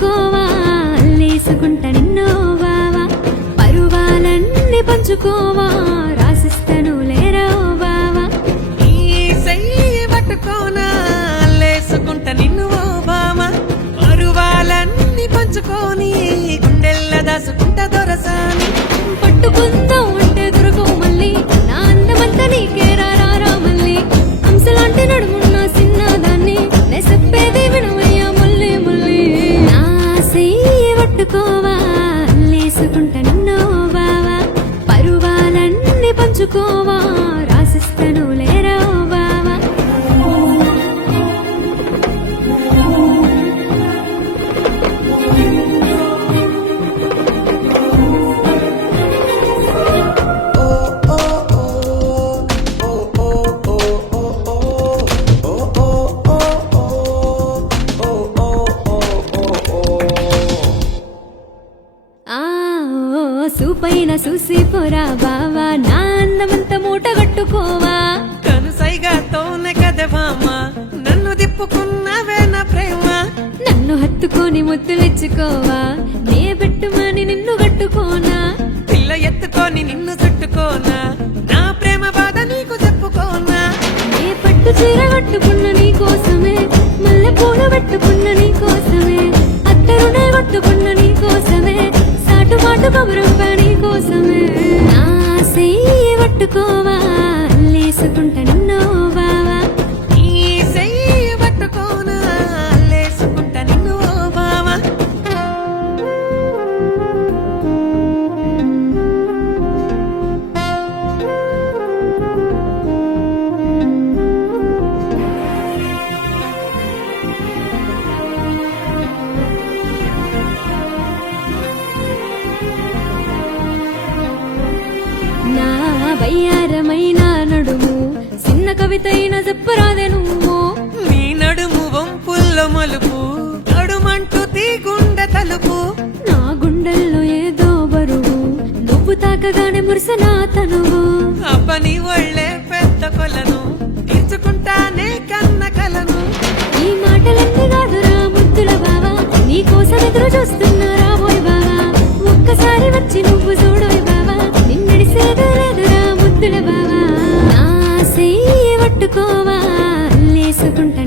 పట్టుకోవా అల్లేసుకుంటా నిన్నో బావా పరువాలన్నీ పంచుకోవా రాసిస్తను లేరా బావా ఈ చెయ్యి పట్టుకోనా అల్లేసుకుంటా నిన్ను ఓ బామ పరువాలన్నీ పంచుకొని గుండెల్ల దాసుకుంటా దొరసాని పట్టుకుందాం అంటే దొరకవు మళ్ళీ నా అందమంతా నీకే రారా మళ్ళీ హంసలాంటి నడుమున్న చిన్నదాన్ని నే చెప్పేది వినవయ్యా మళ్ళీ మళ్ళీ నా చెయ్యి పట్టుకోవా అల్లేసుకుంటా నిన్నో బావా పరువాలన్నీ పంచుకోవా రాసిస్తను లేరా బావా ఆ సూపైన చూసి పోరా బావా నా అందమంతా మూట కట్టుకోవా కనుసైగాతోనే కదే బామ నన్ను దిప్పుకున్నవే నా ప్రేమ నన్ను హత్తుకొని ముద్దులిచ్చుకోవా నే పెట్టుమని నిన్ను కట్టుకోనా పిల్ల ఎత్తుకొని నిన్ను చుట్టుకోనా నా ప్రేమ బాధ నీకు చెప్పుకోనా నే పట్టు చీర కట్టుకున్న నీ కోసమే మల్లె పూలు పెట్టుకున్న నీ కోసమే అత్తరునే కట్టుకున్న నీ కోసమే సాటు మాటు కబురంప నీ కోసమే నా చెయ్యి పట్టుకోవా అల్లేసుకుంటా నిన్నో బావా ఈ చెయ్యి పట్టుకోనా అల్లేసుకుంటా నిన్ను ఓ బామ నా వయ్యారమైన నడుము చిన్న కవితైన చెప్పరాదే నువ్వు నీ నడుము వంపుల్లో మలుపు నడుమంటూ తీగుండె తలుపు నా గుండెల్లో ఏదో బరువు నువ్వు తాకగానే మురిసనా తనువు అబ్బ నీ ఒళ్ళే పెద్ద కొలను తీర్చుకుంటానే కన్న కలను ఈ మాటలన్నీ కాదురా ముద్దుల బావా నీ కోసం ఎదురు చూస్తున్నా రాబోయ్ బావా ఒక్కసారి వచ్చి నువ్వు చూడోయ్ బావా నిన్నడిసేదే లేదురా ముద్దుల బావా నా చెయ్యి పట్టుకోవా అల్లేసుకుంటా